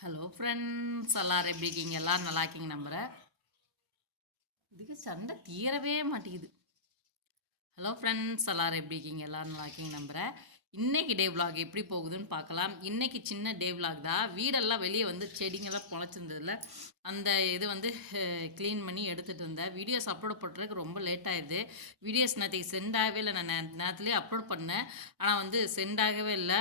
Hello friends எல்லாரும் எப்படி இருக்கீங்க? எல்லாரும் நல்லா இருக்கீங்க நம்புகிறேன் இதுக்கு சண்டை தீரவே மாட்டேங்குது. ஹலோ ஃப்ரெண்ட்ஸ் எல்லாரும் எப்படி இருக்கீங்க? எல்லாரும் நல்லா இருக்கீங்க நம்புகிறேன் இன்னைக்கு டே விலாக் எப்படி போகுதுன்னு பார்க்கலாம். இன்னைக்கு சின்ன டே விலாக் தான். வீடெல்லாம் வெளியே வந்து செடிங்கெல்லாம் முளைச்சிருந்ததுல அந்த இது வந்து க்ளீன் பண்ணி எடுத்துகிட்டு இருந்தேன் வீடியோஸ் அப்லோட் பண்ணுறதுக்கு ரொம்ப லேட் ஆயிடுது. வீடியோஸ் நேற்றுக்கு சென்ட் ஆகவே இல்லை. நான் நே- நேரத்துலேயே அப்லோட் பண்ணேன். ஆனால் வந்து சென்ட் ஆகவே இல்லை.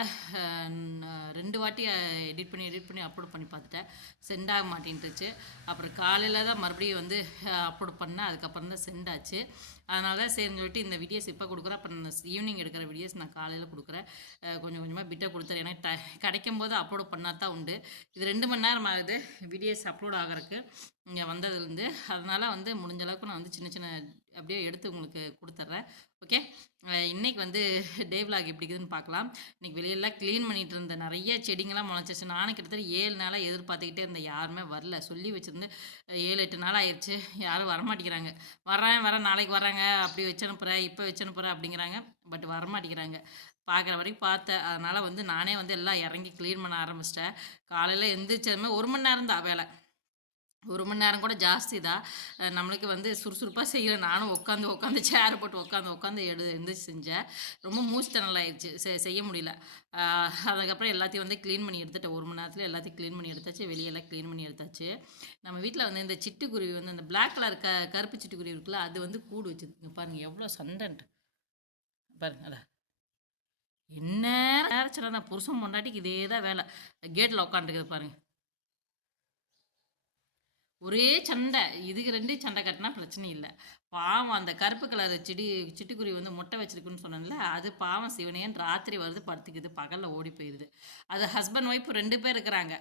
ரெண்டு வாட்டி எடிட் பண்ணி எடிட் பண்ணி அப்லோட் பண்ணி பார்த்துட்டேன். சென்ட் ஆக மாட்டேன்ட்டுச்சு. அப்புறம் காலையில் தான் மறுபடியும் வந்து அப்லோட் பண்ணேன். அதுக்கப்புறம் தான் சென்ட் ஆச்சு. அதனால தான் சரின்னு சொல்லிட்டு இந்த வீடியோஸ் இப்போ கொடுக்குறேன். அப்புறம் இந்த ஈவினிங் எடுக்கிற வீடியோஸ் நான் காலையில் கொடுக்குறேன். கொஞ்சம் கொஞ்சமாக பிட்டை கொடுத்துறேன். ஏன்னா ட கிடைக்கும் போது அப்லோட் பண்ணால் தான் உண்டு. இது ரெண்டு மணி நேரம் ஆகுது வீடியோஸ் அப்லோட் ஆகிறதுக்கு. இங்கே வந்ததுலேருந்து அதனால் வந்து முடிஞ்ச அளவுக்கு நான் வந்து சின்ன சின்ன அப்படியே எடுத்து உங்களுக்கு கொடுத்துட்றேன். ஓகே இன்னைக்கு வந்து டே விலாக் எப்படி இருக்குதுன்னு பார்க்கலாம். இன்னைக்கு வெளியெல்லாம் க்ளீன் பண்ணிட்டு இருந்த நிறைய செடிங்கெல்லாம் முளைச்சிச்சு நானும் கிட்டத்தட்ட ஏழு நாளாக எதிர்பார்த்துக்கிட்டே இருந்தேன். யாருமே வரல. சொல்லி வச்சிருந்து ஏழு எட்டு நாள் ஆயிடுச்சு யாரும் வரமாட்டேங்கிறாங்க. வரேன் வரேன் நாளைக்கு வராங்க. அப்படி வச்சு அனுப்புகிறேன் இப்போ வச்சு அனுப்புகிறேன் அப்படிங்கிறாங்க. பட் வரமாட்டேங்கிறாங்க. பார்க்குற வரைக்கும் பார்த்தேன். அதனால் வந்து நானே வந்து எல்லாம் இறங்கி க்ளீன் பண்ண ஆரம்பிச்சிட்டேன். காலையில் எந்திரிச்சதுமே ஒரு மணி நேரம் தான் வேலை. ஒரு மணி நேரம் கூட ஜாஸ்தி தான். நம்மளுக்கு வந்து சுறுசுறுப்பாக செய்யலை. நானும் உட்காந்து உட்காந்து சேர் போட்டு உட்காந்து உட்காந்து எடு எந்திரிச்சு செஞ்சேன். ரொம்ப மூச்சு தனல் ஆயிடுச்சு. செ- செய்ய முடியல. அதுக்கப்புறம் எல்லாத்தையும் வந்து க்ளீன் பண்ணி எடுத்துட்டேன். ஒரு மணி நேரத்தில் எல்லாத்தையும் க்ளீன் பண்ணி எடுத்தாச்சு. வெளியெல்லாம் க்ளீன் பண்ணி எடுத்தாச்சு. நம்ம வீட்டில் வந்து இந்த சிட்டுக்குருவி வந்து அந்த பிளாக் கலர் க கருப்பு சிட்டுக்குருவி இருக்குல்ல அது வந்து கூடு வச்சுருக்குங்க. பாருங்கள் எவ்வளோ சண்டைன்ட்டு. பாருங்க அதான் என்ன நேரம் தான் புருஷன் பொண்டாட்டிக்கு இதே தான் வேலை. கேட்டில் உட்காந்துருக்குது பாருங்கள் ஒரே சண்டை. இதுக்கு ரெண்டு சண்டை கட்டினா பிரச்சனை இல்லை. பாவம் அந்த கருப்பு கலர் செடி சிட்டுக்குருவி வந்து முட்டை வச்சிருக்குன்னு சொன்னேன்ல அது பாவம் சிவனேன்னு ராத்திரி வருது படுத்துக்குது பகலில் ஓடி போயிடுது அது ஹஸ்பண்ட் ஒய்ஃப் ரெண்டு பேர் இருக்கிறாங்க.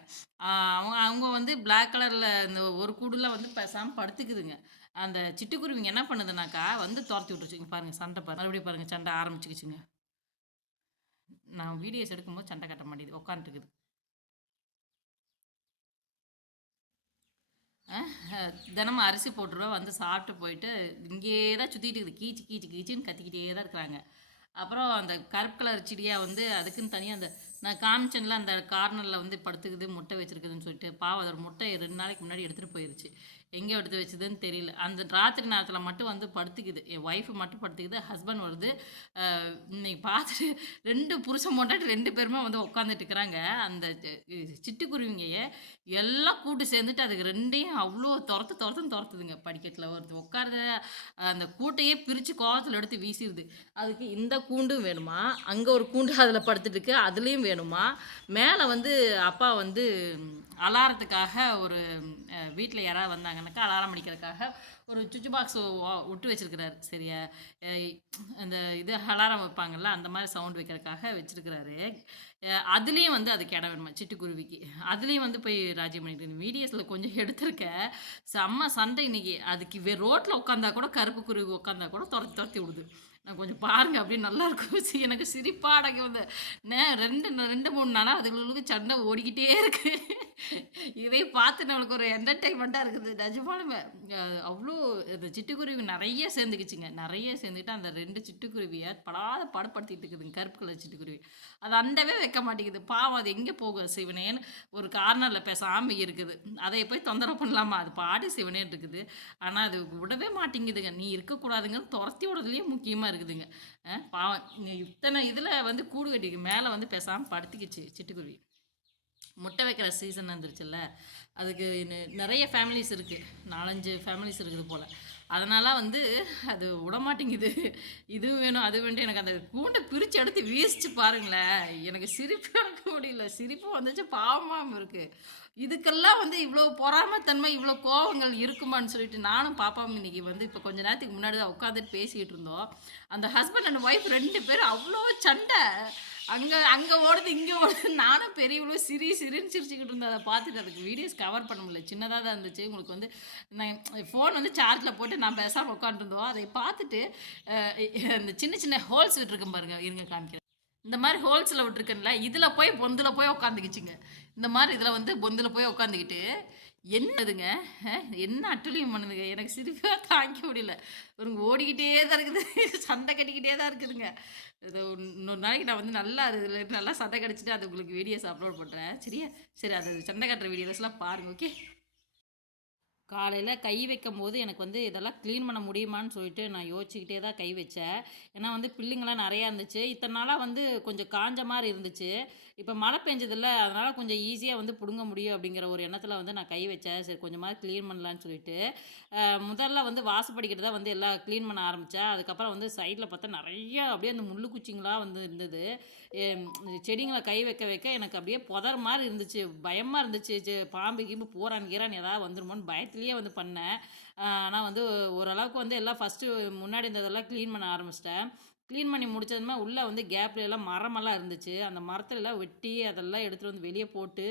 அவங்க அவங்க வந்து பிளாக் கலரில் இந்த ஒரு கூடுல வந்து பேசாமல் படுத்துக்குதுங்க. அந்த சிட்டுக்குருவிங்க என்ன பண்ணுதுனாக்கா வந்து துரத்தி விட்டுருச்சுங்க. பாருங்க சண்டை பாருங்க மறுபடியும் பாருங்க சண்டை ஆரம்பிச்சுக்கிச்சுங்க. நான் வீடியோஸ் எடுக்கும்போது சண்டை கட்ட மாட்டேங்குது உட்காந்துருக்குது தினமும் அரிசி போட்டுருவா வந்து சாப்பிட்டு போயிட்டு இங்கேயே தான் சுற்றிட்டு இருக்குது. கீச்சு கீச்சு கீச்சுன்னு கத்திக்கிட்டே தான் இருக்கிறாங்க. அப்புறம் அந்த கருப்பு கலர் செடியாக வந்து அதுக்குன்னு தனியாக அந்த நான் காமிச்சனில் அந்த கார்னரில் வந்து படுத்துக்குது முட்டை வச்சுருக்குதுன்னு சொல்லிட்டு பாவம் அதோட முட்டை ரெண்டு நாளைக்கு முன்னாடி எடுத்துகிட்டு போயிருச்சு. எங்கே எடுத்து வச்சதுன்னு தெரியல. அந்த ராத்திரி நேரத்தில் மட்டும் வந்து படுத்துக்குது. என் ஒய்ஃபு மட்டும் படுத்துக்குது. ஹஸ்பண்ட் வருது. இன்னைக்கு பார்த்துட்டு ரெண்டு புருஷன் முன்னாடி ரெண்டு பேருமே வந்து உட்காந்துட்டுருக்குறாங்க அந்த சிட்டுக்குருவிங்கையே எல்லாம் கூட்டு சேர்ந்துட்டு அதுக்கு ரெண்டையும் அவ்வளோ துரத்து துரத்துன்னு துரத்துதுங்க. படிக்கட்டில் ஒருத்தர் உட்காருத அந்த கூட்டையே பிரித்து கோவத்தில் எடுத்து வீசிடுது அதுக்கு இந்த கூண்டும் வேணுமா? அங்கே ஒரு கூண்டு அதில் படுத்துட்டு இருக்கு. அதுலேயும் வேணுமா? மேலே வந்து அப்பா வந்து அலாரத்துக்காக ஒரு வீட்டில் யாராவது வந்தாங்கன்னாக்கா அலாரம் அடிக்கிறதுக்காக ஒரு சுவிட்ச் பாக்ஸ் விட்டு வச்சுருக்கிறாரு. சரியா? இந்த இது அலாரம் வைப்பாங்கல்ல அந்த மாதிரி சவுண்ட் வைக்கிறதுக்காக வச்சுருக்கிறாரு. அதுலேயும் வந்து அதுக்கு இடம் வேணுமா? சிட்டுக்குருவிக்கு. அதுலேயும் வந்து போய் ராஜி பண்ணிட்டு வீடியோஸில் கொஞ்சம் எடுத்திருக்கேன் செம்ம சண்டை இன்னைக்கு. அதுக்கு வே ரோட்டில் உட்காந்தா கூட கருப்பு குருவி உட்காந்தா கூட துரத்தி துரத்தி விடுது. நான் கொஞ்சம் பாருங்க அப்படின்னு நல்லா இருக்கும். சி, எனக்கு சிரிப்பாக அடங்கி வந்து ரெண்டு ரெண்டு மூணு நாளாக அதுகளுக்கு சண்டை ஓடிக்கிட்டே இருக்கு. இதே பார்த்து நம்மளுக்கு ஒரு என்டர்டைன்மெண்ட்டாக இருக்குது. நிஜமாலுமே அவ்வளோ இந்த சிட்டுக்குருவி நிறைய சேர்ந்துக்குச்சுங்க. நிறைய சேர்ந்துக்கிட்டு அந்த ரெண்டு சிட்டுக்குருவியை படாத படப்படுத்திட்டு இருக்குதுங்க கருப்பு கலர் சிட்டுக்குருவி. அது அண்டவே வைக்க மாட்டேங்குது. பாவம் அது எங்கே போகும் சிவனேன்னு ஒரு கார்னரில் பேசாமல் இருக்குது. அதை போய் தொந்தரவு பண்ணலாமா? அது பாடி சிவனேன்னு இருக்குது. ஆனால் அது விடவே மாட்டேங்குதுங்க. நீ இருக்கக்கூடாதுங்கன்னு துரத்தி விடுறதுலேயே முக்கியமாக இருக்குதுங்க. பாவம். இத்தனை இதில் வந்து கூடு கட்டிக்கு மேலே வந்து பேசாமல் படுத்திக்கிச்சு சிட்டுக்குருவி. முட்டை வைக்கிற சீசன் வந்துருச்சுல்ல. அதுக்கு நிறைய ஃபேமிலிஸ் இருக்குது நாலஞ்சு ஃபேமிலிஸ் இருக்குது போல். அதனால் வந்து அது விடமாட்டேங்குது இது வேணும் அது வேணும். எனக்கு அந்த கூண்டை பிரித்து எடுத்து வீசிச்சு பாருங்களேன். எனக்கு சிரிப்பு எனக்கு முடியல. சிரிப்பு வந்துச்சு பாவமாகவும் இருக்குது இதுக்கெல்லாம் வந்து இவ்வளோ பொறாமத்தன்மை இவ்வளோ கோபங்கள் இருக்குமான்னு சொல்லிட்டு நானும் பாப்பாவும் இன்னைக்கு வந்து இப்போ கொஞ்ச நேரத்துக்கு முன்னாடி தான் உட்காந்துட்டு பேசிக்கிட்டு இருந்தோம். அந்த ஹஸ்பண்ட் அண்ட் ஒய்ஃப் ரெண்டு பேரும் அவ்வளோ சண்டை. அங்கே அங்கே ஓடுது இங்கே ஓடுது. நானும் பெரியவளும் சிரி சிரின்னு சிரிச்சுக்கிட்டு இருந்தேன் அதை பார்த்துட்டு அதுக்கு வீடியோஸ் கவர் பண்ண முடியல. சின்னதாக தான் இருந்துச்சு. உங்களுக்கு வந்து நான் ஃபோன் வந்து சார்ஜில் போட்டு நான் பேசாமல் உட்காந்துருந்தோம் அதை பார்த்துட்டு அந்த இந்த சின்ன சின்ன ஹோல்ஸ் விட்டுருக்கேன் பாருங்க. இருங்க காமிக்கிறேன். இந்த மாதிரி ஹோல்ஸில் விட்டுருக்கேன்ல. இதில் போய் பொந்தில் போய் உட்காந்துக்கிச்சிங்க. இந்த மாதிரி இதில் வந்து பொந்தில் போய் உட்காந்துக்கிட்டு என்னதுங்க? என்ன அட்டுழியம் பண்ணுதுங்க? எனக்கு சிரிப்பாக தாங்க முடியல. ஒரு ஓடிக்கிட்டே தான் இருக்குது. சண்டை கட்டிக்கிட்டே தான் இருக்குதுங்க. இது இன்னொரு நாளைக்கு நான் வந்து நல்லா அதில் நல்லா சண்டை கடிச்சிட்டு அது உங்களுக்கு வீடியோஸ் அப்லோட் பண்ணுறேன் சரியா? சரி அது சண்டை கட்டுற வீடியோஸ்லாம் பாருங்க ஓகே காலையில் கை வைக்கும் போது எனக்கு வந்து இதெல்லாம் க்ளீன் பண்ண முடியுமான்னு சொல்லிட்டு நான் யோசிச்சுக்கிட்டே தான் கை வச்சேன். ஏன்னா வந்து பில்லுங்கெல்லாம் நிறையா இருந்துச்சு. இத்தனை நாளாக வந்து கொஞ்சம் காஞ்ச மாதிரி இருந்துச்சு. இப்போ மழை பெஞ்சதில்ல அதனால் கொஞ்சம் ஈஸியாக வந்து பிடுங்க முடியும் அப்படிங்கிற ஒரு எண்ணத்தில் வந்து நான் கை வச்சேன். சரி கொஞ்சமாக க்ளீன் பண்ணலான்னு சொல்லிட்டு முதல்ல வந்து வாசப்படிக்கிட்டு தான் வந்து எல்லாம் க்ளீன் பண்ண ஆரம்பித்தேன் அதுக்கப்புறம் வந்து சைடில் பார்த்தா நிறைய அப்படியே அந்த முள்ளு குச்சிங்களாக வந்து இருந்தது. செடிங்களை கை வைக்க வைக்க எனக்கு அப்படியே புதர் மாதிரி இருந்துச்சு. பயமாக இருந்துச்சு. பாம்பு கீம்பு போகிறான் கீரான் ஏதாவது வந்துருமோன்னு பயத்துலேயே வந்து பண்ணேன். ஆனால் வந்து ஓரளவுக்கு வந்து எல்லாம் ஃபஸ்ட்டு முன்னாடி இருந்ததெல்லாம் க்ளீன் பண்ண ஆரம்பிச்சிட்டேன். க்ளீன் பண்ணி முடித்ததுமே உள்ளே வந்து கேப்ல எல்லாம் மரமெல்லாம் இருந்துச்சு. அந்த மரத்துலலாம் வெட்டி அதெல்லாம் எடுத்துகிட்டு வந்து வெளியே போட்டு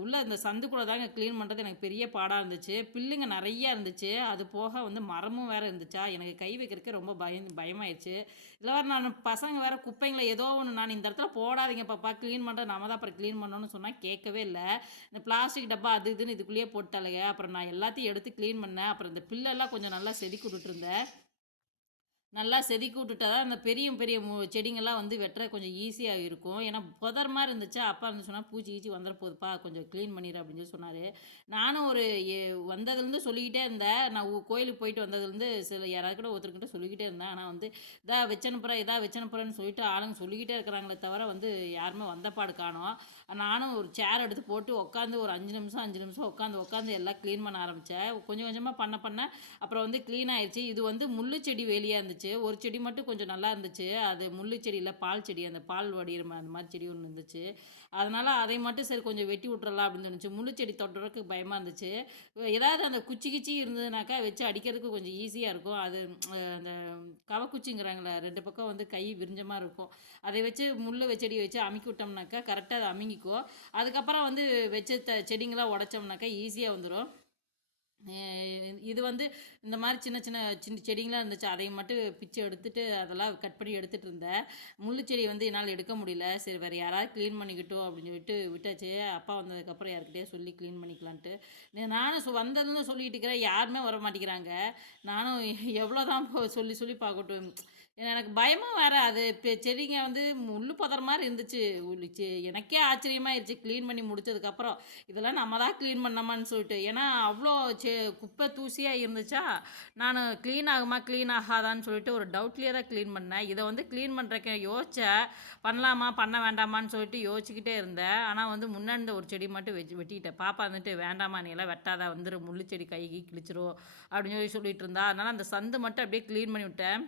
உள்ளே அந்த இந்த சந்துக்குள்ளே தாங்க க்ளீன் பண்ணுறது எனக்கு பெரிய பாடாக இருந்துச்சு. பில்லுங்க நிறைய இருந்துச்சு. அது போக வந்து மரமும் வேறு இருந்துச்சா? எனக்கு கை வைக்கிறதுக்கு ரொம்ப பயம் பயமாயிடுச்சு இல்லை வேறு நான் பசங்க வேறு குப்பைங்களை ஏதோ ஒன்று நான் இந்த இடத்துல போடாதீங்க பாப்பா. க்ளீன் பண்ணுறது நம்ம தான் அப்புறம் க்ளீன் பண்ணணும்னு சொன்னால் கேட்கவே இல்லை. இந்த பிளாஸ்டிக் டப்பா அது இதுன்னு இதுக்குள்ளேயே போட்டாலுங்க அப்புறம் நான் எல்லாத்தையும் எடுத்து க்ளீன் பண்ணேன். அப்புறம் இந்த பில்லெல்லாம் கொஞ்சம் நல்லா செதுக்கி விட்டுருந்தேன் நல்லா செதுக்கி விட்டுட்டா தான் அந்த பெரிய பெரிய மு வந்து வெட்டுற கொஞ்சம் ஈஸியாக இருக்கும். ஏன்னா புதர் மாதிரி இருந்துச்சா அப்பா இருந்து சொன்னால் பூச்சி கீச்சி வந்துட போதுப்பா கொஞ்சம் க்ளீன் பண்ணிடு அப்படின்னு சொல்லி சொன்னார். நானும் ஒரு வந்ததுலேருந்து சொல்லிக்கிட்டே இருந்தேன். நான் கோயிலுக்கு போயிட்டு வந்ததுலேருந்து சில யாராவது கூட ஒருத்தர்கிட்ட சொல்லிக்கிட்டே இருந்தேன். ஆனால் வந்து இதா வச்சனுப்புறேன் இதா வச்சனுப்புறேன்னு சொல்லிட்டு ஆளுங்க சொல்லிக்கிட்டே இருக்கிறாங்களே தவிர வந்து யாருமே வந்தப்பாடு காணோம். நானும் ஒரு சேர் எடுத்து போட்டு உட்காந்து ஒரு அஞ்சு நிமிஷம் அஞ்சு நிமிஷம் உட்காந்து உட்காந்து எல்லாம் க்ளீன் பண்ண ஆரம்பித்தேன் கொஞ்சம் கொஞ்சமாக பண்ண பண்ண அப்புறம் வந்து க்ளீன் ஆயிடுச்சு இது வந்து முள்ளு செடி வேலியாக இருந்துச்சு. ஒரு செடி மட்டும் கொஞ்சம் நல்லா இருந்துச்சு. அது முள்ளு செடியில் பால் செடி அந்த பால் வடிகிற அந்த மாதிரி செடி ஒன்று இருந்துச்சு. அதனால் அதை மட்டும் சரி கொஞ்சம் வெட்டி விட்றலாம் அப்படின்னு தோணுச்சு. முள்ளு செடி தொட்டுறதுக்கு பயமாக இருந்துச்சு. ஏதாவது அந்த குச்சி கிச்சி இருந்ததுனாக்கா வச்சு அடிக்கிறதுக்கு கொஞ்சம் ஈஸியாக இருக்கும். அது அந்த கவக்குச்சிங்கிறாங்களே ரெண்டு பக்கம் வந்து கை விரிஞ்சமாக இருக்கும். அதை வச்சு முள் செடி வச்சு அமுக்கி விட்டோம்னாக்கா கரெக்டாக அதை அமுங்கிக்கும். அதுக்கப்புறம் வந்து வச்ச த செடிங்களாம் உடச்சோம்னாக்கா ஈஸியாக வந்துடும் இது வந்து இந்த மாதிரி சின்ன சின்ன சின்ன செடிங்களாம் இருந்துச்சு. அதையும் மட்டும் பிச்சு எடுத்துட்டு அதெல்லாம் கட் பண்ணி எடுத்துகிட்டு இருந்தேன். முள்ளு செடி வந்து என்னால் எடுக்க முடியல. சரி வேறு யாராவது க்ளீன் பண்ணிக்கிட்டோம் அப்படின்னு சொல்லிட்டு விட்டாச்சு. அப்பா வந்ததுக்கப்புறம் யார்கிட்டயே சொல்லி க்ளீன் பண்ணிக்கலான்ட்டு. நானும் சொ- வந்ததுன்னு சொல்லிட்டு இருக்கிறேன். யாருமே வர மாட்டேங்கிறாங்க. நானும் எவ்வளோ தான் சொல்லி சொல்லி பார்க்கட்டும். எனக்கு பயமும் வேறு. அது இப்போ செடிங்க வந்து முள்ளு பதற மாதிரி இருந்துச்சு. உள்ளு எனக்கே ஆச்சரியமாயிருச்சு. க்ளீன் பண்ணி முடிச்சதுக்கப்புறம். இதெல்லாம் நம்ம தான் க்ளீன் பண்ணோமான்னு சொல்லிட்டு. ஏன்னா அவ்வளோ செ குப்பை தூசியாக இருந்துச்சா? நான் க்ளீன் ஆகுமா க்ளீன் ஆகாதான்னு சொல்லிட்டு ஒரு டவுட்லேயே தான் க்ளீன் பண்ணேன். இதை வந்து க்ளீன் பண்ணுறக்க யோசித்தேன் பண்ணலாமா பண்ண வேண்டாமான்னு சொல்லிட்டு யோசிச்சுக்கிட்டே இருந்தேன். ஆனால் வந்து முன்னாடி இருந்த ஒரு செடி மட்டும் வெச்சு வெட்டிக்கிட்டேன் பாப்பா வந்துட்டு வேண்டாமா நீ எல்லாம் வெட்டாத. வந்துடும் முள்ளு செடி கை கீ கிழிச்சிரும். அப்படின்னு சொல்லி சொல்லிட்டு இருந்தா. அதனால் அந்த சந்து மட்டும் அப்படியே க்ளீன் பண்ணி விட்டேன்.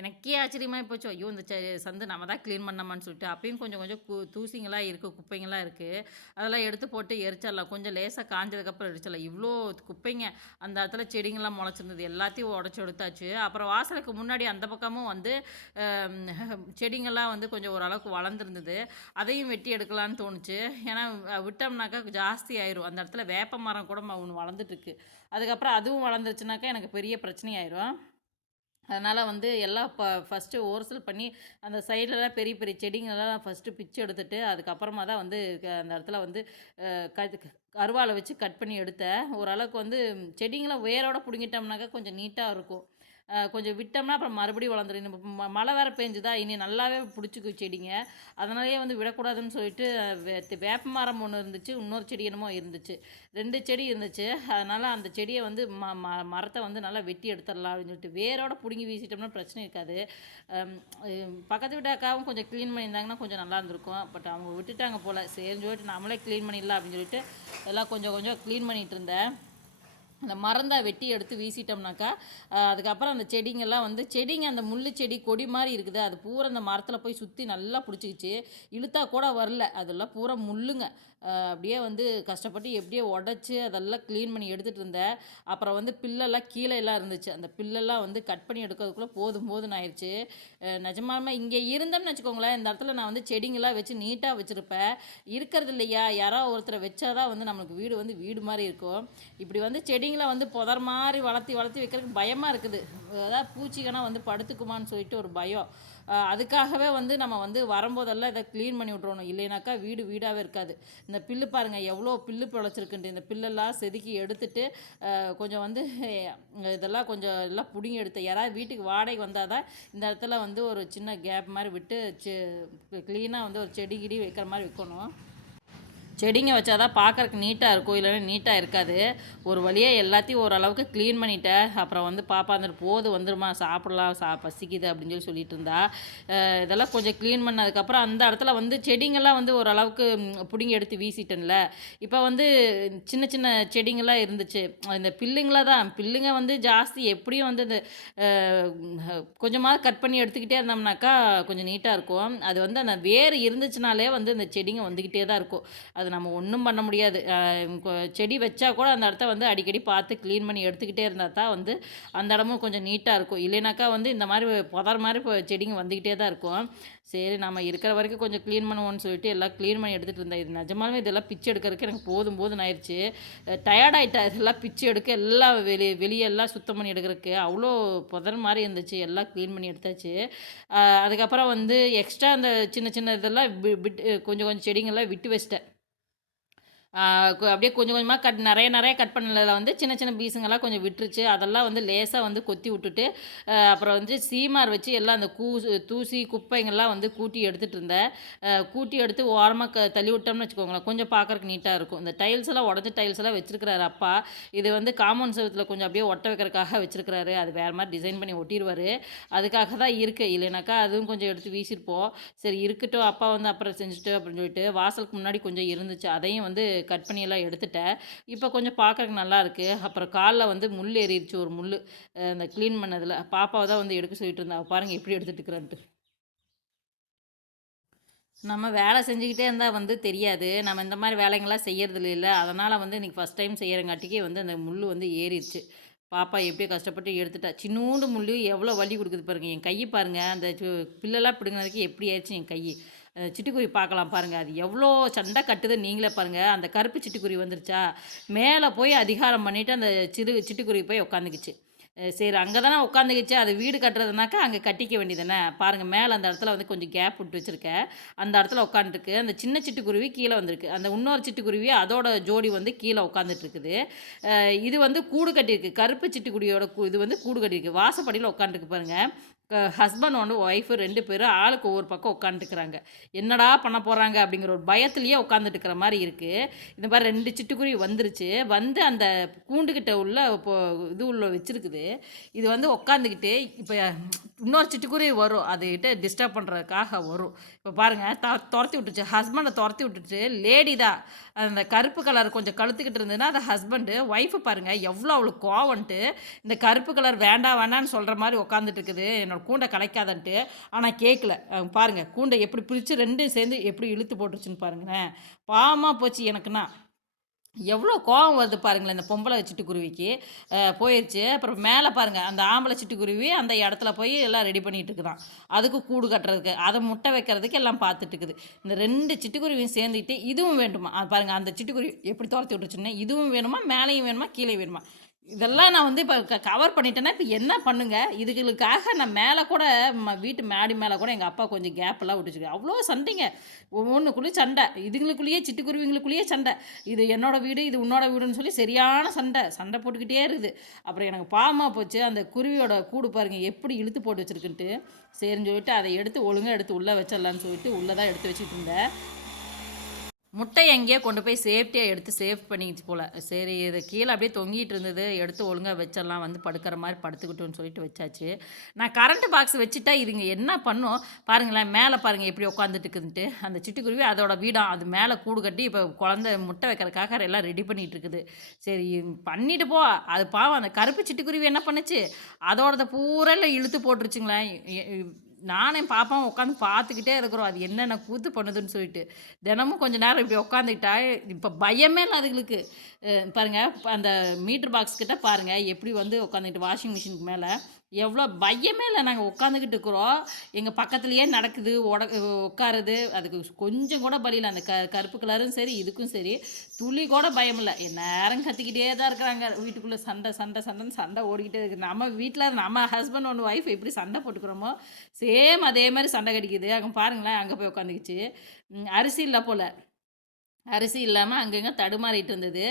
எனக்கே ஆச்சரியமாக போச்சு. ஐயோ இந்த ச சந்து நம்ம தான் க்ளீன் பண்ணாமான்னு சொல்லிட்டு. அப்பயும் கொஞ்சம் கொஞ்சம் கு தூசிங்களாக இருக்குது குப்பைங்களாம் இருக்குது அதெல்லாம் எடுத்து போட்டு எரிச்சிடலாம். கொஞ்சம் லேசாக காஞ்சதுக்கப்புறம் எரிச்சிடலாம். இவ்வளோ குப்பைங்க. அந்த இடத்துல செடிங்கள்லாம் முளைச்சிருந்தது. எல்லாத்தையும் உடச்சி எடுத்தாச்சு. அப்புறம் வாசலுக்கு முன்னாடி அந்த பக்கமும் வந்து செடிங்கள்லாம் வந்து கொஞ்சம் ஓரளவுக்கு வளர்ந்துருந்தது. அதையும் வெட்டி எடுக்கலான்னு தோணுச்சு. ஏன்னா விட்டோம்னாக்கா ஜாஸ்தி ஆயிரும். அந்த இடத்துல வேப்ப மரம் கூட ஒன்று வளர்ந்துட்டுருக்கு. அதுக்கப்புறம் அதுவும் வளர்ந்துருச்சுனாக்கா எனக்கு பெரிய பிரச்சனையாயிரும். அதனால் வந்து எல்லாம் ப ஃபஸ்ட்டு ஓரசல் பண்ணி அந்த சைட்லலாம் பெரிய பெரிய செடிங்களெல்லாம் ஃபஸ்ட்டு பிச்சு எடுத்துட்டு அதுக்கப்புறமா தான் வந்து க- அந்த இடத்துல வந்து க அருவாளை வச்சு கட் பண்ணி எடுத்தேன். ஓரளவுக்கு வந்து செடிங்களை வேரோட பிடுங்கிட்டோம்னாக்கா கொஞ்சம் நீட்டாக இருக்கும். கொஞ்சம் விட்டோம்னா அப்புறம் மறுபடியும் வளர்ந்துரும். ம- மழை வேறு பெஞ்சுதா? இனி நல்லாவே பிடிச்சிக்கு செடிங்க. அதனாலேயே வந்து விடக்கூடாதுன்னு சொல்லிட்டு வே வேப்ப மரம் ஒன்று இருந்துச்சு இன்னொரு செடி என்னமோ இருந்துச்சு. ரெண்டு செடி இருந்துச்சு. அதனால் அந்த செடியை வந்து ம ம மரத்தை வந்து நல்லா வெட்டி எடுத்துடலாம் அப்படின்னு சொல்லிட்டு வேரோட பிடுங்கி வீசிட்டோம்னா பிரச்சனை இருக்காது. பக்கத்து வீட்டு அக்காவும் கொஞ்சம் க்ளீன் பண்ணியிருந்தாங்கன்னா கொஞ்சம் நல்லா இருந்திருக்கும். பட் அவங்க விட்டுட்டாங்க போல். சரின்னு சொல்லிட்டு நம்மளே க்ளீன் பண்ணிடலாம் அப்படின்னு சொல்லிட்டு எல்லாம் கொஞ்சம் கொஞ்சம் க்ளீன் பண்ணிகிட்டு இருந்தேன். அந்த மறந்தா வெட்டி எடுத்து வீசிட்டோம்னாக்கா அதுக்கப்புறம் அந்த செடிங்கெல்லாம் வந்து செடிங்க அந்த முள்ளு செடி கொடி மாதிரி இருக்குது. அது பூரா அந்த மரத்தில் போய் சுற்றி நல்லா பிடிச்சிக்கிச்சு. இழுத்தா கூட வரல. அதெல்லாம் பூரா முள்ளுங்க. அப்படியே வந்து கஷ்டப்பட்டு எப்படியோ உடச்சி அதெல்லாம் க்ளீன் பண்ணி எடுத்துகிட்டு இருந்தேன். அப்புறம் வந்து பில்லெல்லாம் கீழே எல்லாம் இருந்துச்சு. அந்த பில்லெல்லாம் வந்து கட் பண்ணி எடுக்கிறதுக்குள்ளே போதும் போதும் ஆயிடுச்சு அஹ், நிஜமாலுமே இங்கே இருந்தோம்னு வச்சுக்கோங்களேன் இந்த இடத்துல நான் வந்து செடிங்கெல்லாம் வச்சு நீட்டாக வச்சுருப்பேன். இருக்கிறது இல்லையா? யாரோ ஒருத்தரை வச்சாதான் வந்து நம்மளுக்கு வீடு வந்து வீடு மாதிரி இருக்கும். இப்படி வந்து செடி செடிங்களை வந்து புதர் மாதிரி வளர்த்தி வளர்த்தி வைக்கிறதுக்கு பயமாக இருக்குது. அதாவது பூச்சிகனா வந்து படுத்துக்குமான்னு சொல்லிட்டு ஒரு பயம். அதுக்காகவே வந்து நம்ம வந்து வரும்போதெல்லாம் இதை க்ளீன் பண்ணி விட்றணும் இல்லைனாக்கா வீடு வீடாகவே இருக்காது. இந்த பில்லு பாருங்கள் எவ்வளோ பில்லு பிழைச்சிருக்குன்ட்டு. இந்த பில்லெல்லாம் செதுக்கி எடுத்துட்டு கொஞ்சம் வந்து இதெல்லாம் கொஞ்சம் எல்லாம் பிடுங்கி எடுத்து யாராவது வீட்டுக்கு வாடகை வந்தால் தான் இந்த இடத்துல வந்து ஒரு சின்ன கேப் மாதிரி விட்டு க்ளீனாக வந்து ஒரு செடி கிடி வைக்கிற மாதிரி வைக்கணும். செடிங்க வச்சாதான் பார்க்கறக்கு நீட்டாக இருக்கும் இல்லைன்னா நீட்டாக இருக்காது. ஒரு வழியாக எல்லாத்தையும் ஓரளவுக்கு க்ளீன் பண்ணிட்டேன் அப்புறம் வந்து பாப்பா வந்துட்டு போது வந்துருமா சாப்பிடலாம் சா பசிக்குது அப்படின்னு சொல்லி சொல்லிட்டு இருந்தா. இதெல்லாம் கொஞ்சம் க்ளீன் பண்ணதுக்கப்புறம் அந்த இடத்துல வந்து செடிங்கள்லாம் வந்து ஓரளவுக்கு பிடுங்கி எடுத்து வீசிட்டேன்ல. இப்போ வந்து சின்ன சின்ன செடிங்கள்லாம் இருந்துச்சு. இந்த பில்லுங்களா தான் பில்லுங்க வந்து ஜாஸ்தி. எப்படியும் வந்து இந்த கொஞ்சமாக கட் பண்ணி எடுத்துக்கிட்டே இருந்தோம்னாக்கா கொஞ்சம் நீட்டாக இருக்கும். அது வந்து அந்த வேர் இருந்துச்சுனாலே வந்து இந்த செடிங்க வந்துக்கிட்டே தான் இருக்கும். அது நம்ம ஒன்றும் பண்ண முடியாது. கொ- செடி வச்சா கூட அந்த இடத்த வந்து அடிக்கடி பார்த்து க்ளீன் பண்ணி எடுத்துக்கிட்டே இருந்தால் தான் வந்து அந்த இடமும் கொஞ்சம் நீட்டாக இருக்கும். இல்லைனாக்கா வந்து இந்த மாதிரி புதர் மாதிரி இப்போ செடிங்க வந்துக்கிட்டே தான் இருக்கும். சரி நம்ம இருக்கிற வரைக்கும் கொஞ்சம் க்ளீன் பண்ணுவோம்னு சொல்லிட்டு எல்லாம் க்ளீன் பண்ணி எடுத்துகிட்டு இருந்தேன் இது நிஜமாலுமே இதெல்லாம் பிச்சு எடுக்கிறதுக்கு எனக்கு போதும் போதும் ஆயிடுச்சு டயர்டாயிட்டா இதெல்லாம் பிச்சு எடுக்க எல்லாம் வெளியே வெளியெல்லாம் சுத்தம் பண்ணி எடுக்கிறதுக்கு அவ்வளோ புதர் மாதிரி இருந்துச்சு. எல்லாம் க்ளீன் பண்ணி எடுத்தாச்சு. அதுக்கப்புறம் வந்து எக்ஸ்ட்ரா அந்த சின்ன சின்ன இதெல்லாம் விட்டு கொஞ்சம் கொஞ்சம் செடிங்கெல்லாம் விட்டு வச்சிட்டேன். அப்படியே கொஞ்சம் கொஞ்சமாக கட் நிறைய நிறைய கட் பண்ணதில் வந்து சின்ன சின்ன பீஸுங்கெல்லாம் கொஞ்சம் விட்டுருச்சு. அதெல்லாம் வந்து லேசாக வந்து கொத்தி விட்டுட்டு அப்புறம் வந்து சீமார் வச்சு எல்லாம் அந்த கூ தூசி குப்பைங்கள்லாம் வந்து கூட்டி எடுத்துகிட்டு இருந்தேன். கூட்டி எடுத்து ஓரமாக க தள்ளி விட்டோம்னு வச்சுக்கோங்களேன். கொஞ்சம் பார்க்குறக்கு நீட்டாக இருக்கும். இந்த டைல்ஸ் எல்லாம் உடஞ்ச டைல்ஸ் எல்லாம் வச்சிருக்கிறாரு அப்பா. இது வந்து காமௌண்ட் செவத்தில் கொஞ்சம் அப்படியே ஒட்ட வைக்கிறதுக்காக வச்சிருக்கிறாரு. அது வேறு மாதிரி டிசைன் பண்ணி ஒட்டிடுவார் அதுக்காக தான் இருக்குது இல்லைனாக்கா அதுவும் கொஞ்சம் எடுத்து வீசிருப்போம். சரி இருக்கட்டும். அப்பா வந்து அப்புறம் செஞ்சுட்டு அப்படின்னு சொல்லிட்டு வாசலுக்கு முன்னாடி கொஞ்சம் இருந்துச்சு. அதையும் வந்து கட் பண்ணியெல்லாம் எடுத்துட்டேன். இப்போ கொஞ்சம் பார்க்குறதுக்கு நல்லாயிருக்கு அப்புறம் காலில் வந்து முள் ஏறிடுச்சு ஒரு முள் அந்த க்ளீன் பண்ணதில். பாப்பாவை தான் வந்து எடுக்க சொல்லிட்டு இருந்தா. பாருங்கள் எப்படி எடுத்துட்டு இருக்கிறான்ட்டு. நம்ம வேலை செஞ்சுக்கிட்டே இருந்தால் வந்து தெரியாது. நம்ம இந்த மாதிரி வேலைங்கள்லாம் செய்யறது இல்லை. அதனால் வந்து இன்றைக்கி ஃபஸ்ட் டைம் செய்கிறங்காட்டிக்கே வந்து அந்த முள் வந்து ஏறிடுச்சு. பாப்பா எப்படியோ கஷ்டப்பட்டு எடுத்துட்டா. சின்னூண்டு முள் எவ்வளோ வலி கொடுக்குது பாருங்கள் என் கையை பாருங்கள் அந்த பிள்ளைலாம் பிடுங்கினதுக்கு எப்படி ஆயிடுச்சு என் கை சிட்டுக்குருவி பார்க்கலாம் பாருங்கள் அது எவ்வளோ சண்டை கட்டுது நீங்களே பாருங்கள் அந்த கருப்பு சிட்டுக்குருவி வந்துருச்சா? மேலே போய் அதிகாரம் பண்ணிவிட்டு அந்த சிறு சிட்டுக்குருவி போய் உட்காந்துக்குச்சு சரி அங்கே தானே உட்காந்துக்கிச்சு அது வீடு கட்டுறதுனாக்கா அங்கே கட்டிக்க வேண்டியதானே பாருங்கள் மேலே அந்த இடத்துல வந்து கொஞ்சம் கேப் விட்டு வச்சுருக்கேன் அந்த இடத்துல உட்காந்துருக்கு அந்த சின்ன சிட்டுக்குருவி கீழே வந்திருக்கு. அந்த இன்னொரு சிட்டுக்குருவி அதோட ஜோடி வந்து கீழே உட்காந்துட்ருக்குது இது வந்து கூடு கட்டியிருக்கு. கருப்பு சிட்டுக்குருவியோட இது வந்து கூடு கட்டியிருக்கு. வாசப்படியில் உட்காந்துருக்கு பாருங்கள் ஹஸ்பண்ட் ஒன்று ஒய்ஃபு ரெண்டு பேரும் ஆளுக்கு ஒவ்வொரு பக்கம் உட்காந்துட்டுக்கிறாங்க என்னடா பண்ண போகிறாங்க அப்படிங்கிற ஒரு பயத்துலேயே உட்காந்துட்டு இருக்கிற மாதிரி இருக்குது இந்த மாதிரி ரெண்டு சிட்டுக்குருவி வந்துருச்சு. வந்து அந்த கூண்டுக்கிட்ட உள்ள இப்போ இது உள்ள வச்சிருக்குது. இது வந்து உட்காந்துக்கிட்டு இப்போ இன்னொரு சிட்டுக்குருவி வரும். அதுகிட்ட டிஸ்டர்ப் பண்ணுறதுக்காக வரும். இப்போ பாருங்கள் த துரத்தி விட்டுச்சு. ஹஸ்பண்டை துரத்தி விட்டுட்டு லேடி தான். அந்த கருப்பு கலர் கொஞ்சம் கழுத்துக்கிட்டு இருந்ததுன்னா அந்த ஹஸ்பண்டு ஒய்ஃபு பாருங்கள் எவ்வளோ அவளுக்கு கோவன்ட்டு இந்த கருப்பு கலர் வேண்டாம் வேண்டாம்னு சொல்கிற மாதிரி உட்காந்துட்டு இருக்குது. என்னோட கூண்டை கலைக்காதன்ட்டு. ஆனால் கேட்கல பாருங்கள் கூண்டை எப்படி பிரித்து ரெண்டும் சேர்ந்து எப்படி இழுத்து போட்டுருச்சுன்னு பாருங்களேன். பாவமாக போச்சு எனக்குன்னா. எவ்வளோ கோவம் வருது பாருங்களேன் இந்த பொம்பளை சிட்டுக்குருவிக்கு போயிடுச்சு அப்புறம் மேலே பாருங்கள் அந்த ஆம்பளை சிட்டுக்குருவி அந்த இடத்துல போய் எல்லாம் ரெடி பண்ணிகிட்டு இருக்குதான். அதுக்கு கூடு கட்டுறதுக்கு அதை முட்டை வைக்கிறதுக்கு எல்லாம் பார்த்துட்டு இருக்குது. இந்த ரெண்டு சிட்டுக்குருவியும் சேர்ந்துக்கிட்டு இதுவும் வேண்டுமா? பாருங்கள் அந்த சிட்டுக்குருவி எப்படி துரத்தி விட்டுருச்சுன்னு இதுவும் வேணுமா? மேலேயும் வேணுமா? கீழே வேணுமா? இதெல்லாம் நான் வந்து இப்போ கவர் பண்ணிட்டேன்னா இப்போ என்ன பண்ணுங்க? இதுகளுக்காக நான் மேலே கூட ம- வீட்டு மாடி மேலே கூட எங்கள் அப்பா கொஞ்சம் கேப்பெல்லாம் விட்டுச்சுக்கேன் அவ்வளோ சண்டைங்க. ஒவ்வொன்றுக்குள்ளேயும் சண்டை. இதுங்களுக்குள்ளேயே சிட்டுக்குருவிங்களுக்குள்ளேயே சண்டை. இது என்னோடய வீடு இது உன்னோட வீடுன்னு சொல்லி சரியான சண்டை. சண்டை போட்டுக்கிட்டே இருக்குது. அப்புறம் எனக்கு பாவமாக போச்சு. அந்த குருவியோட கூடு பாருங்கள் எப்படி இழுத்து போட்டு வச்சிருக்குன்ட்டு. சரின்னு சொல்லிட்டு அதை எடுத்து ஒழுங்காக எடுத்து உள்ளே வச்சிடலான்னு சொல்லிட்டு உள்ளே தான் எடுத்து வச்சுட்டு இருந்தேன். முட்டை எங்கேயோ கொண்டு போய் சேஃப்டியாக எடுத்து சேஃப் பண்ணிக்கிச்சு போல். சரி இது கீழே அப்படியே தொங்கிட்டு இருந்தது. எடுத்து ஒழுங்காக வச்சிடலாம். வந்து படுக்கிற மாதிரி படுத்துக்கிட்டோன்னு சொல்லிட்டு வச்சாச்சு. நான் கரண்ட் பாக்ஸ் வச்சுட்டா இதுங்க என்ன பண்ணும்? பாருங்களேன் மேலே பாருங்கள் எப்படி உட்காந்துட்டு இருக்குதுன்ட்டு. அந்த சிட்டுக்குருவி அதோட வீடாக அது மேலே கூடு கட்டி இப்போ குழந்தை முட்டை வைக்கிறதுக்காக எல்லாம் ரெடி பண்ணிட்டு இருக்குது. சரி பண்ணிட்டு போ. அது பாவம் அந்த கருப்பு சிட்டுக்குருவி என்ன பண்ணுச்சு? அதோடத பூரா இழுத்து போட்டுருச்சுங்களேன். நானும் என் பாப்பாவும் உட்காந்து பார்த்துக்கிட்டே இருக்கிறோம். அது என்னென்ன கூத்து பண்ணுதுன்னு சொல்லிட்டு. தினமும் கொஞ்ச நேரம் இப்படி உட்காந்துக்கிட்டா இப்போ பயமே இல்லை அதுங்களுக்கு. பாருங்கள் அந்த மீட்டர் பாக்ஸ் கிட்டே பாருங்கள் எப்படி வந்து உட்காந்துக்கிட்டு வாஷிங் மிஷினுக்கு மேலே. எவ்வளோ பயமே இல்லை. நாங்கள் உட்காந்துக்கிட்டு இருக்கிறோம். எங்கள் பக்கத்துலேயே நடக்குது உட உட்காருது. அதுக்கு கொஞ்சம் கூட பலியில் அந்த க கருப்பு கலரும் சரி இதுக்கும் சரி. துளி கூட பயம் இல்லை. நேரம் கத்திக்கிட்டே தான் இருக்கிறாங்க. வீட்டுக்குள்ளே சண்டை சண்டை சண்டைன்னு சண்டை ஓடிக்கிட்டே இருக்குது நம்ம வீட்டில் நம்ம ஹஸ்பண்ட் ஒன்று ஒய்ஃப் எப்படி சண்டை போட்டுக்கிறோமோ சேம் அதே மாதிரி சண்டை கடிக்குது. அங்கே பாருங்களேன் அங்கே போய் உட்காந்துக்கிச்சு. அரிசி இல்லை போல். அரிசி இல்லாமல் அங்கங்கே தடுமாறிட்டு இருந்தது.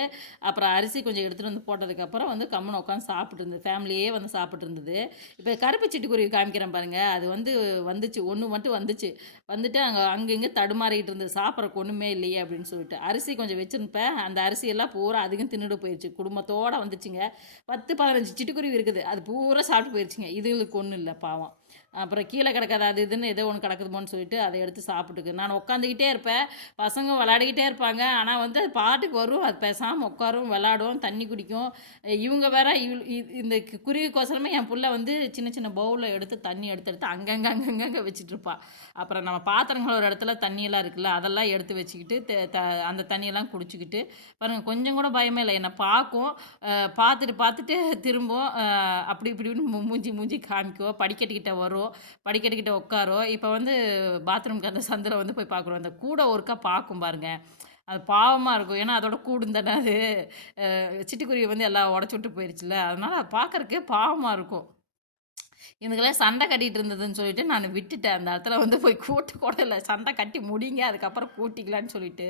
அப்புறம் அரிசி கொஞ்சம் எடுத்துகிட்டு வந்து போட்டதுக்கப்புறம் வந்து கம்முன்னு உட்காந்து சாப்பிட்டு இருந்தது. ஃபேமிலியே வந்து சாப்பிட்டு இருந்தது. இப்போ கருப்பு சிட்டுக்குருவி காமிக்கிறேன் பாருங்கள் அது வந்து வந்துச்சு. ஒன்று மட்டும் வந்துச்சு. வந்துட்டு அங்கே அங்கங்கே தடுமாறிட்டு இருந்தது. சாப்பிட்றக்கு ஒன்றுமே இல்லையே அப்படின்னு சொல்லிட்டு. அரிசி கொஞ்சம் வச்சுருப்பேன் அந்த அரிசியெல்லாம் பூரா அதிகம் தின்னுட்டு போயிடுச்சு குடும்பத்தோடு வந்துச்சுங்க. பத்து பதினஞ்சு சிட்டுக்குருவி இருக்குது. அது பூரா சாப்பிட்டு போயிடுச்சுங்க இதுகளுக்கு ஒன்றும் இல்லை பாவம். அப்புறம் கீழே கிடக்காது அது இதுன்னு ஏதோ ஒன்று கிடக்குதுமோன்னு சொல்லிட்டு அதை எடுத்து சாப்பிட்டுக்கு. நான் உட்காந்துக்கிட்டே இருப்பேன். பசங்க விளையாடிக்கிட்டே இருப்பாங்க. ஆனால் வந்து அது பாட்டுக்கு வரும். அது பேசாமல் உட்காரும் விளாடும் தண்ணி குடிக்கும். இவங்க வேற இவ் இந்த குருவிக்கோசரமே என் புள்ள வந்து சின்ன சின்ன பவுலில் எடுத்து தண்ணி எடுத்து எடுத்து அங்கங்கே அங்கங்கே வச்சுட்ருப்பா அப்புறம் நம்ம பாத்திரங்கள் ஒரு இடத்துல தண்ணியெல்லாம் இருக்குல்ல அதெல்லாம் எடுத்து வச்சுக்கிட்டு த- அந்த தண்ணியெல்லாம் குடிச்சிக்கிட்டு பாருங்கள் கொஞ்சம் கூட பயமே இல்லை. என்னை பார்க்கும். பார்த்துட்டு பார்த்துட்டு திரும்பும் அப்படி இப்படின்னு மூ- மூஞ்சி மூஞ்சி காமிக்குவோம் படிக்கட்டுக்கிட்ட வரும். படிக்கட்டுக்கிட்ட உட்காரும் இப்போ வந்து பாத்ரூம்க்கு அந்த சந்தில் வந்து போய் பார்க்குறோம் அந்த கூடை ஒருக்கா பார்க்கும் பாருங்க. அது பாவமாக இருக்கும். ஏன்னா அதோட கூடும் தானே அது. சிட்டுக்குருவி வந்து எல்லாம் உடச்சி விட்டு போயிடுச்சுல அதனால் பார்க்கறக்கே பாவமாக இருக்கும். இதுக்கெல்லாம் சண்டை கட்டிகிட்டு இருந்ததுன்னு சொல்லிட்டு நான் விட்டுட்டேன். அந்த இடத்துல வந்து போய் கூட்டு கூட இல்லை சண்டை கட்டி முடிங்க அதுக்கப்புறம் கூட்டிக்கலான்னு சொல்லிட்டு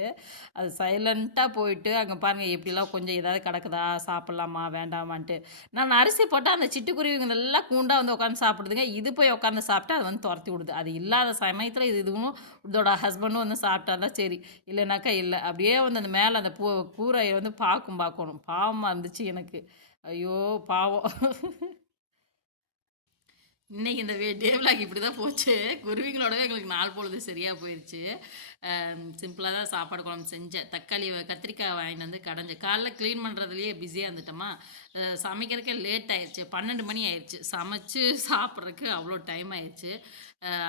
அது சைலண்ட்டாக போயிட்டு அங்கே பாருங்கள் எப்படிலாம் கொஞ்சம் ஏதாவது கிடக்குதா? சாப்பிட்லாமா? வேண்டாமான்ட்டு. நான் அரிசி போட்டால் அந்த சிட்டுக்குருவிங்க எல்லாம் கூண்டாக வந்து உட்காந்து சாப்பிடுதுங்க. இது போய் உட்காந்து சாப்பிட்டா அது வந்து துரத்தி விடுது. அது இல்லாத சமயத்தில் இது இதுவும் இதோட ஹஸ்பண்டும் வந்து சாப்பிட்டா தான் சரி. இல்லைனாக்கா இல்லை. அப்படியே வந்து அந்த மேலே அந்த பூ கூரையை வந்து பார்க்கும் பார்க்கணும் பாவமாக இருந்துச்சு எனக்கு. ஐயோ பாவம். இன்னைக்கு இந்த வே டேவிலாக் இப்படி தான் போச்சு. குருவிங்களோடவே எங்களுக்கு நாள் பொழுது சரியாக போயிடுச்சு சிம்பிளாக தான் சாப்பாடு குழம்பு செஞ்சேன். தக்காளி கத்திரிக்காய் வாங்கிட்டு வந்து கடைஞ்சேன். காலைல க்ளீன் பண்ணுறதுலேயே பிஸியாக இருந்துட்டோமா. சமைக்கிறதுக்கே லேட் ஆயிடுச்சு பன்னெண்டு மணி ஆயிடுச்சு சமைச்சு சாப்பிட்றதுக்கு அவ்வளோ டைம் ஆயிடுச்சு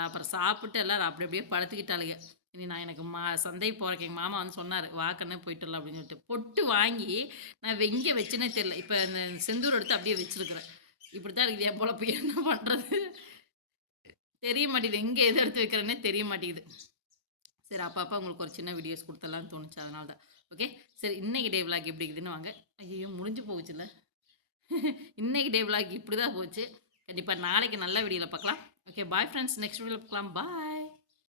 அப்புறம் சாப்பிட்டு எல்லோரும் அப்படி அப்படியே படுத்துக்கிட்டாளுங்க. இனி நான் எனக்கு மா சந்தை போகிறக்கு எங்கள் மாமா வந்து சொன்னார் வாக்கண்ணே போயிட்டு அப்படின்னு சொல்லிட்டு. பொட்டு வாங்கி நான் எங்கே வச்சுனே தெரில இப்போ இந்த செந்தூர் எடுத்து அப்படியே வச்சுருக்குறேன். இப்படி தான் இருக்குது என் பொழப்பு என்ன பண்ணுறது தெரிய மாட்டேங்குது. எங்கே எது எடுத்து வைக்கிறேன்னே தெரிய மாட்டேங்குது. சரி அப்பப்போ உங்களுக்கு ஒரு சின்ன வீடியோஸ் கொடுத்தலாம்னு தோணுச்சு. அதனால தான். ஓகே சரி இன்னைக்கு டே விளாக் எப்படி இருக்குதுன்னு வாங்க. ஐயோ முடிஞ்சு போச்சுல்ல இன்னைக்கு டே விளாக் இப்படி தான் போச்சு. கண்டிப்பாக நாளைக்கு நல்ல வீடியோவில் பார்க்கலாம். ஓகே பாய் ஃப்ரெண்ட்ஸ் நெக்ஸ்ட் வீடியோவில் பார்க்கலாம். பாய்